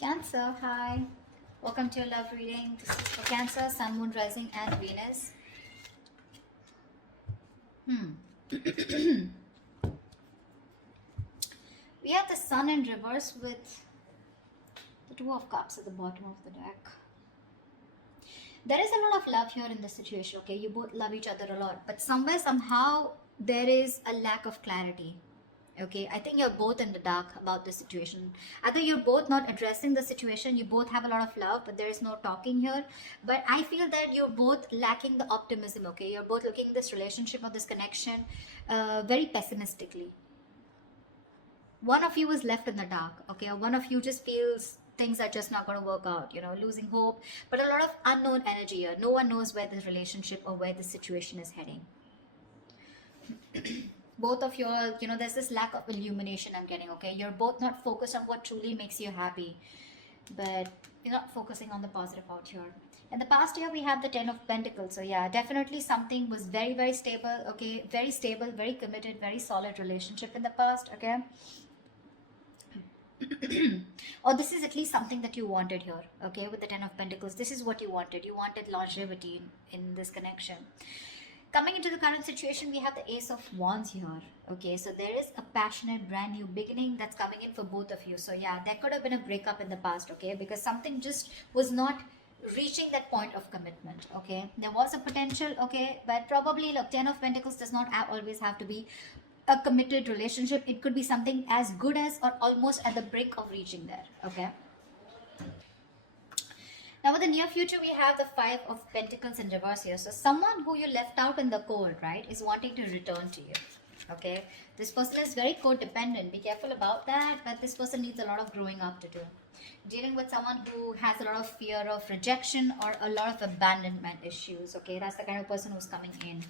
Cancer, hi. Welcome to your love reading. This is for Cancer, Sun, Moon, Rising, and Venus. We have the Sun in reverse with the Two of Cups at the bottom of the deck. There is a lot of love here in this situation, okay? You both love each other a lot, but somewhere, somehow, there is a lack of clarity. Okay, I think you're both in the dark about the situation. Either you're both not addressing the situation, you both have a lot of love, but there is no talking here. But I feel that you're both lacking the optimism. Okay, you're both looking at this relationship or this connection very pessimistically. One of you is left in the dark. Okay, or one of you just feels things are just not going to work out, losing hope, but a lot of unknown energy here. No one knows where this relationship or where the situation is heading. Both of you are, there's this lack of illumination I'm getting. Okay, you're both not focused on what truly makes you happy, but you're not focusing on the positive out here. In the past year we have the 10 of Pentacles, so yeah, definitely something was very, very stable. Okay, very stable, very committed, very solid relationship in the past. Okay, or this is at least something that you wanted here. Okay, with the 10 of Pentacles, this is what you wanted. You wanted longevity in this connection. Coming into the current situation, we have the Ace of Wands here. Okay, so there is a passionate, brand new beginning that's coming in for both of you. So yeah, there could have been a breakup in the past, okay, because something just was not reaching that point of commitment. Okay, there was a potential, okay, but probably, look, 10 of Pentacles does not always have to be a committed relationship. It could be something as good as or almost at the brink of reaching there. Okay, now, with the near future, we have the Five of Pentacles in reverse here. So, someone who you left out in the cold, right, is wanting to return to you. Okay, this person is very codependent. Be careful about that. But this person needs a lot of growing up to do. Dealing with someone who has a lot of fear of rejection or a lot of abandonment issues. Okay, that's the kind of person who's coming in.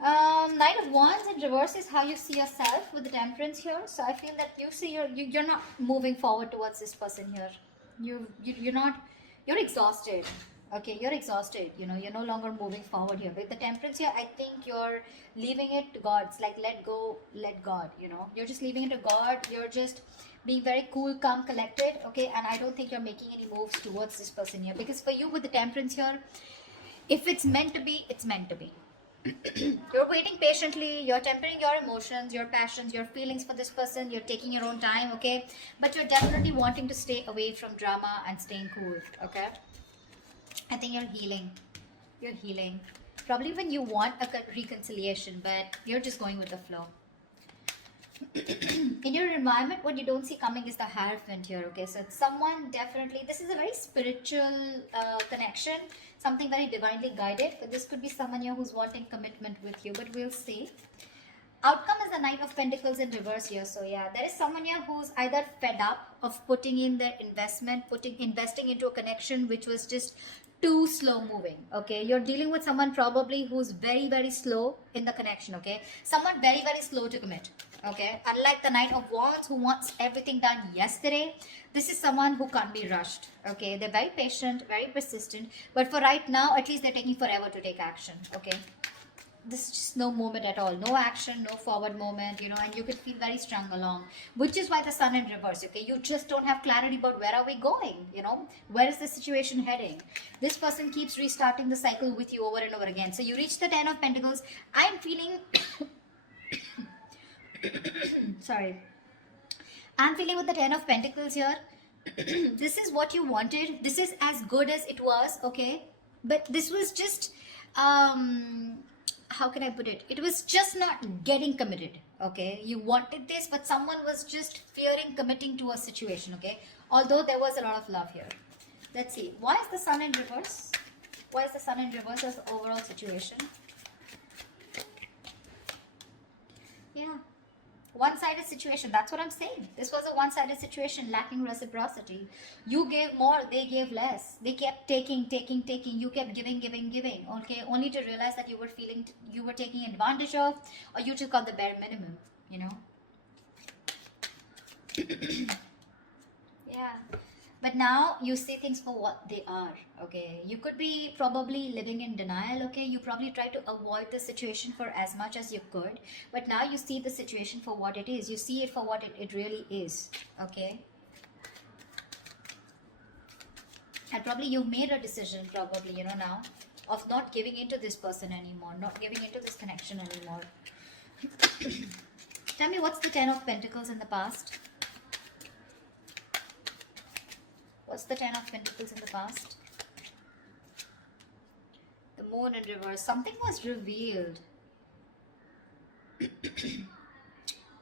Knight of Wands in reverse is how you see yourself with the Temperance here. So I feel that you see you're not moving forward towards this person here. You're not, you're exhausted. Okay, you're exhausted. You're no longer moving forward here. With the Temperance here, I think you're leaving it to God. It's like let go, let God. You're just leaving it to God. You're just being very cool, calm, collected. Okay, and I don't think you're making any moves towards this person here, because for you with the Temperance here, if it's meant to be, it's meant to be. You're waiting patiently, you're tempering your emotions, your passions, your feelings for this person, you're taking your own time, okay, but you're definitely wanting to stay away from drama and staying cool. Okay, I think you're healing probably when you want a reconciliation, but you're just going with the flow. In your environment, what you don't see coming is the Hierophant here. Okay, so it's someone, definitely this is a very spiritual connection, something very divinely guided, but this could be someone here who's wanting commitment with you, but we'll see. Outcome is the Knight of Pentacles in reverse here. So yeah, there is someone here who's either fed up of putting in their investing into a connection which was just too slow moving. Okay, you're dealing with someone probably who's very, very slow in the connection. Okay, someone very, very slow to commit. Okay, unlike the Knight of Wands who wants everything done yesterday, this is someone who can't be rushed. Okay, they're very patient, very persistent, but for right now, at least they're taking forever to take action. Okay, this is just no moment at all, no action, no forward moment, and you could feel very strung along, which is why the Sun in reverse. Okay, you just don't have clarity about where are we going, where is the situation heading. This person keeps restarting the cycle with you over and over again. So you reach the 10 of Pentacles. I'm feeling sorry, I'm feeling with the 10 of Pentacles here. This is what you wanted, this is as good as it was. Okay, but this was just how can I put it? It was just not getting committed. Okay, you wanted this, but someone was just fearing committing to a situation. Okay, although there was a lot of love here. Let's see, why is the Sun in reverse? Why is the Sun in reverse as the overall situation? Yeah, one-sided situation. That's what I'm saying. This was a one-sided situation, lacking reciprocity. You gave more, they gave less. They kept taking. You kept giving. Okay, only to realize that you were taking advantage of, or you took out the bare minimum. Yeah, but now you see things for what they are. Okay, you could be probably living in denial. Okay, you probably try to avoid the situation for as much as you could, but now you see the situation for what it is. You see it for what it really is. Okay, And probably you've made a decision, probably, you know, now, of not giving into this person anymore, not giving into this connection anymore. Tell me, what's the Ten of Pentacles in the past? What's the Ten of Pentacles in the past? The Moon in reverse. Something was revealed.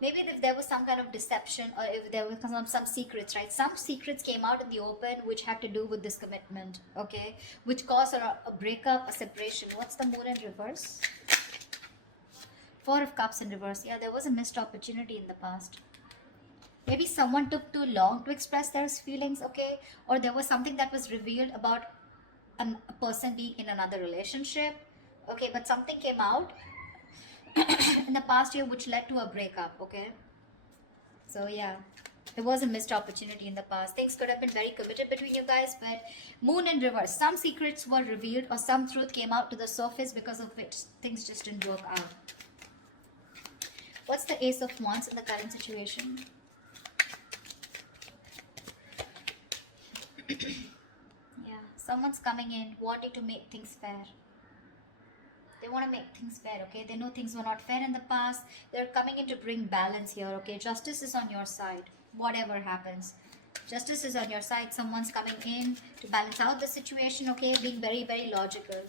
Maybe if there was some kind of deception, or if there was some secrets, right? Some secrets came out in the open which had to do with this commitment, okay? Which caused a breakup, a separation. What's the Moon in reverse? Four of Cups in reverse. Yeah, there was a missed opportunity in the past. Maybe someone took too long to express their feelings, okay? Or there was something that was revealed about a person being in another relationship, okay? But something came out in the past year which led to a breakup, okay? So yeah, there was a missed opportunity in the past. Things could have been very committed between you guys, but Moon in reverse. Some secrets were revealed or some truth came out to the surface because of which things just didn't work out. What's the Ace of Wands in the current situation? Yeah, someone's coming in wanting to make things fair. They want to make things fair, okay? They know things were not fair in the past. They're coming in to bring balance here, okay? Justice is on your side, whatever happens. Justice is on your side. Someone's coming in to balance out the situation, okay? Being very, very logical.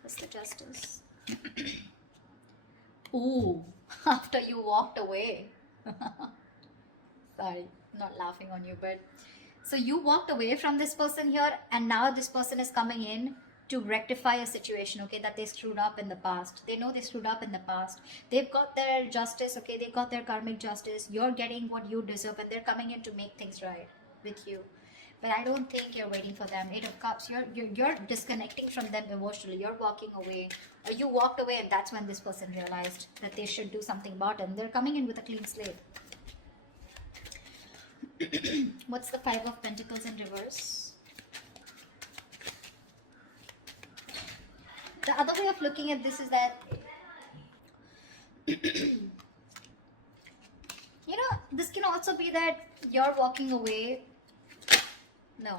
What's the Justice? Ooh, after you walked away. Sorry, not laughing on you, but... So you walked away from this person here, and now this person is coming in to rectify a situation, okay, that they screwed up in the past. They know they screwed up in the past. They've got their justice, okay, they've got their karmic justice. You're getting what you deserve, and they're coming in to make things right with you. But I don't think you're waiting for them. Eight of Cups, you're disconnecting from them emotionally. You're walking away. Or you walked away, and that's when this person realized that they should do something about it. And they're coming in with a clean slate. What's the Five of Pentacles in reverse? The other way of looking at this is that, you know, this can also be that you're walking away. No,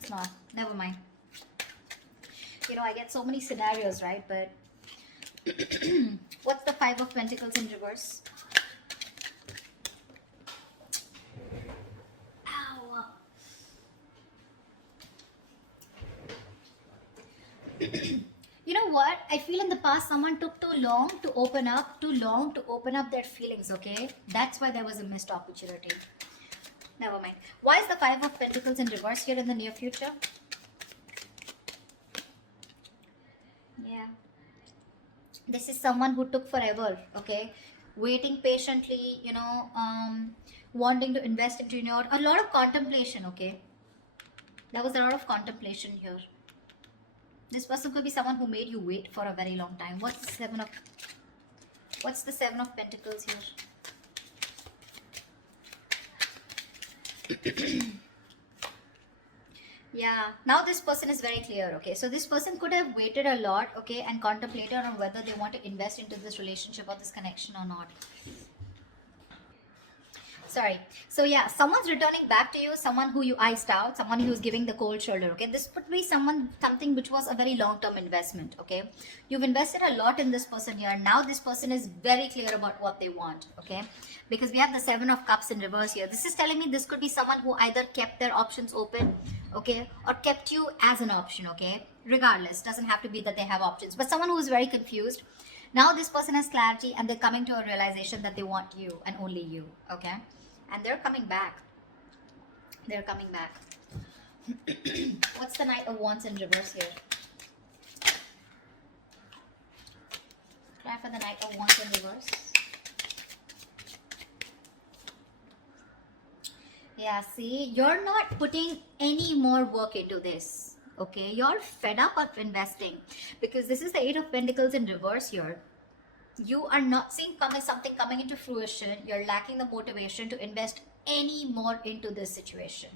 it's not. Never mind. You know, I get so many scenarios, right? But what's the Five of Pentacles in reverse? Ow. You know what? I feel in the past someone took too long to open up their feelings, okay? That's why there was a missed opportunity. Never mind. Why is the Five of Pentacles in reverse here in the near future? Yeah. This is someone who took forever, okay? Waiting patiently, you know, wanting to invest into, you know, a lot of contemplation, okay? There was a lot of contemplation here. This person could be someone who made you wait for a very long time. What's the Seven of Pentacles here? Yeah, now this person is very clear, okay? So this person could have waited a lot, okay, and contemplated on whether they want to invest into this relationship or this connection or not. Sorry. So yeah, someone's returning back to you, someone who you iced out, someone who's giving the cold shoulder, okay? This could be something which was a very long-term investment, okay? You've invested a lot in this person here. Now this person is very clear about what they want, okay? Because we have the Seven of Cups in reverse here. This is telling me this could be someone who either kept their options open, okay, or kept you as an option, okay? Regardless, doesn't have to be that they have options, but someone who is very confused. Now this person has clarity and they're coming to a realization that they want you and only you, okay? And they're coming back. They're coming back. What's the Knight of Wands in reverse here? Try for the Knight of Wands in reverse. Yeah, see, you're not putting any more work into this. Okay, you're fed up of investing because this is the Eight of Pentacles in reverse here. You are not seeing something coming into fruition. You're lacking the motivation to invest any more into this situation.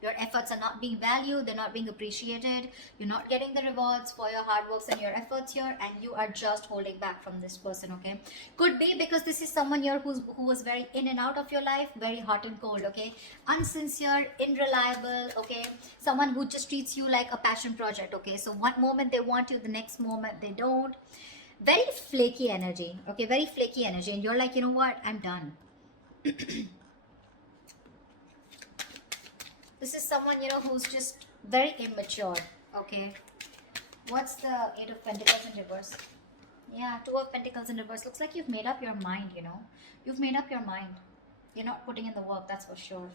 Your efforts are not being valued, they're not being appreciated, you're not getting the rewards for your hard works and your efforts here, and you are just holding back from this person, okay? Could be because this is someone here who was very in and out of your life, very hot and cold, okay? Unsincere, unreliable, okay? Someone who just treats you like a passion project, okay? So one moment they want you, the next moment they don't. Very flaky energy, okay? Very flaky energy, and you're like, you know what, I'm done. This is someone, you know, who's just very immature, okay? What's the Eight of Pentacles in reverse? Yeah, Two of Pentacles in reverse. Looks like you've made up your mind, you know. You've made up your mind. You're not putting in the work, that's for sure.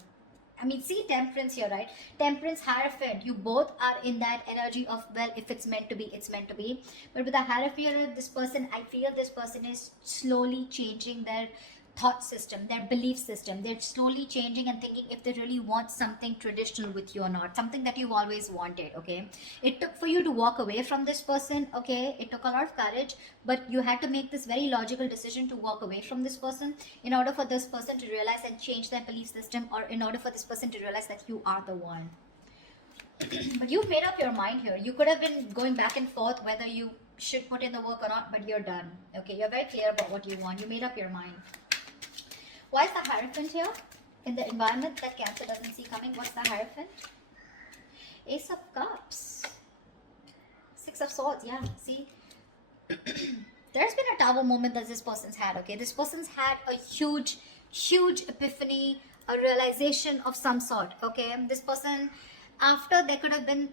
I mean, see Temperance here, right? Temperance, Hierophant. You both are in that energy of, well, if it's meant to be, it's meant to be. But with the Hierophant, this person, I feel this person is slowly changing their thought system, their belief system. They're slowly changing and thinking if they really want something traditional with you or not, something that you've always wanted, okay? It took for you to walk away from this person, okay? It took a lot of courage, but you had to make this very logical decision to walk away from this person in order for this person to realize and change their belief system, or in order for this person to realize that you are the one. But you've made up your mind here. You could have been going back and forth whether you should put in the work or not, but you're done, okay? You're very clear about what you want. You made up your mind. Why is the Hierophant here? In the environment that Cancer doesn't see coming, what's the Hierophant? Ace of Cups. Six of Swords, yeah, see? There's been a Tower moment that this person's had, okay? This person's had a huge epiphany, a realization of some sort, okay? This person, after there could have been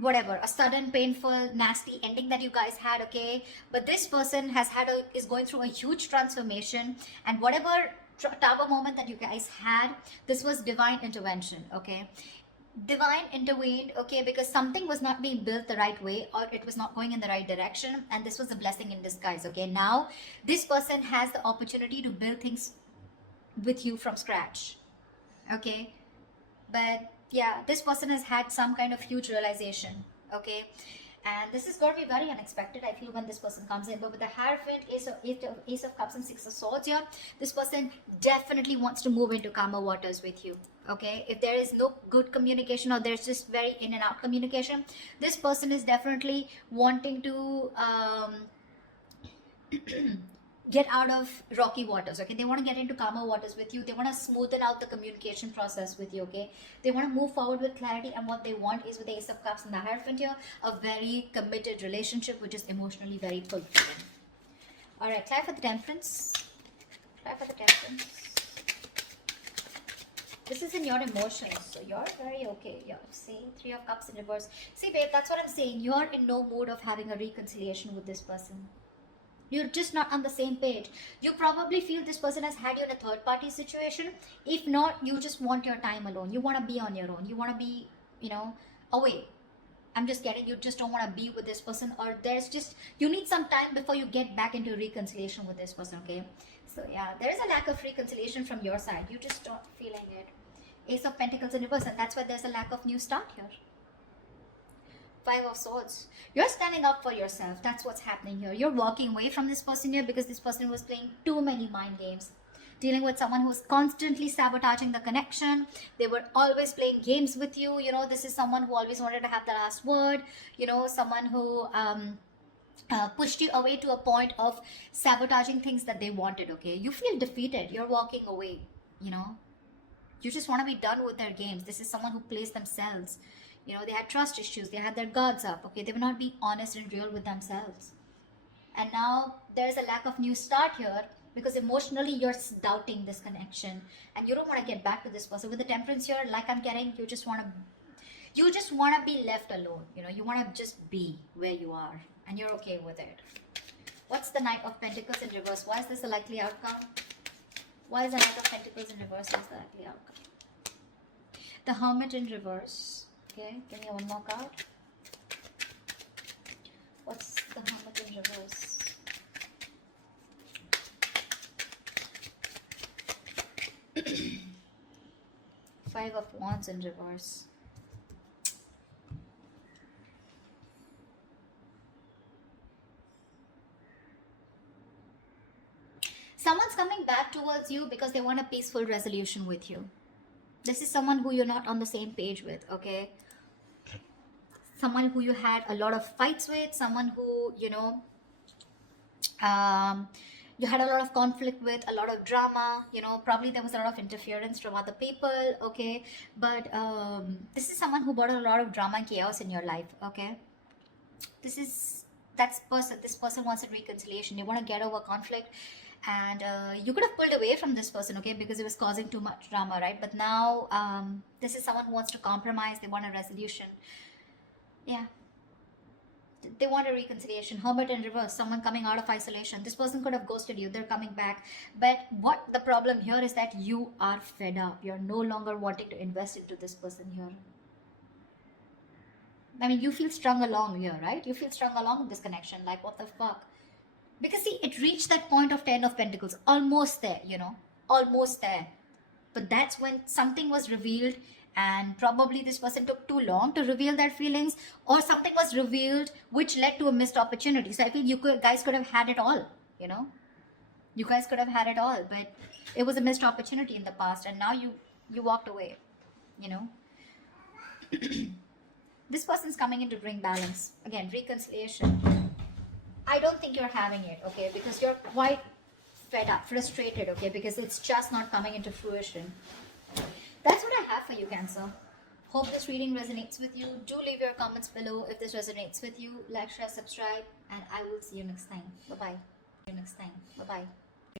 whatever, a sudden, painful, nasty ending that you guys had, okay? But this person is going through a huge transformation, and whatever Tower moment that you guys had, this was divine intervention, okay? Divine intervened, okay, because something was not being built the right way, or it was not going in the right direction, and this was a blessing in disguise, okay? Now this person has the opportunity to build things with you from scratch, okay? But yeah, this person has had some kind of huge realization, okay? And this is going to be very unexpected, I feel, when this person comes in. But with the Hierophant, Ace of Cups and Six of Swords here, this person definitely wants to move into calmer waters with you, okay? If there is no good communication, or there's just very in and out communication, this person is definitely wanting to get out of rocky waters, okay? They want to get into calmer waters with you. They want to smoothen out the communication process with you, okay? They want to move forward with clarity, and what they want is, with the Ace of Cups and the Hierophant here, a very committed relationship which is emotionally very fulfilling. All right, try for the Temperance. Try for the Temperance. This is in your emotions, so you're very okay. Yeah, see, Three of Cups in reverse. See, babe, that's what I'm saying. You're in no mood of having a reconciliation with this person. You're just not on the same page. You probably feel this person has had you in a third party situation. If not, you just want your time alone. You want to be on your own. You want to be, you know, away. I'm just getting, you just don't want to be with this person, or there's just, you need some time before you get back into reconciliation with this person, okay? So yeah, there's a lack of reconciliation from your side. You just not feeling it. Ace of Pentacles in reverse, and that's why there's a lack of new start here. Five of Swords. You're standing up for yourself. That's what's happening here. You're walking away from this person here because this person was playing too many mind games. Dealing with someone who's constantly sabotaging the connection. They were always playing games with you. You know, this is someone who always wanted to have the last word. You know, someone who pushed you away to a point of sabotaging things that they wanted, okay? You feel defeated. You're walking away, you know. You just want to be done with their games. This is someone who plays themselves. You know, they had trust issues. They had their guards up, okay? They will not be honest and real with themselves. And now there's a lack of new start here because emotionally you're doubting this connection and you don't want to get back to this person. With the Temperance here, like I'm getting, you just want to be left alone. You know, you want to just be where you are and you're okay with it. What's the Knight of Pentacles in reverse? Why is this a likely outcome? Why is the Knight of Pentacles in reverse is the likely outcome? The Hermit in reverse. Okay, give me one more card. What's the Hermit in reverse? Five of Wands in reverse. Someone's coming back towards you because they want a peaceful resolution with you. This is someone who you're not on the same page with, okay? Someone who you had a lot of fights with, someone who, um, you had a lot of conflict with, a lot of drama, probably there was a lot of interference from other people, okay? But this is someone who brought a lot of drama and chaos in your life, okay? This person wants a reconciliation. They want to get over conflict, and you could have pulled away from this person, okay, because it was causing too much drama, right? But now this is someone who wants to compromise. They want a resolution. Yeah, they want a reconciliation. Hermit in reverse, someone coming out of isolation. This person could have ghosted you. They're coming back. But what the problem here is that you are fed up. You're no longer wanting to invest into this person here. I mean, you feel strung along here, right? You feel strung along with this connection. Like, what the fuck? Because see, it reached that point of 10 of Pentacles. Almost there, almost there. But that's when something was revealed, and probably this person took too long to reveal their feelings, or something was revealed which led to a missed opportunity. So I feel guys could have had it all, You guys could have had it all, but it was a missed opportunity in the past, and now you walked away, This person's coming in to bring balance. Again, reconciliation. I don't think you're having it, okay? Because you're quite fed up, frustrated, okay? Because it's just not coming into fruition. That's what I have for you, Cancer. Hope this reading resonates with you. Do leave your comments below if this resonates with you. Like, share, subscribe, and I will see you next time. Bye-bye.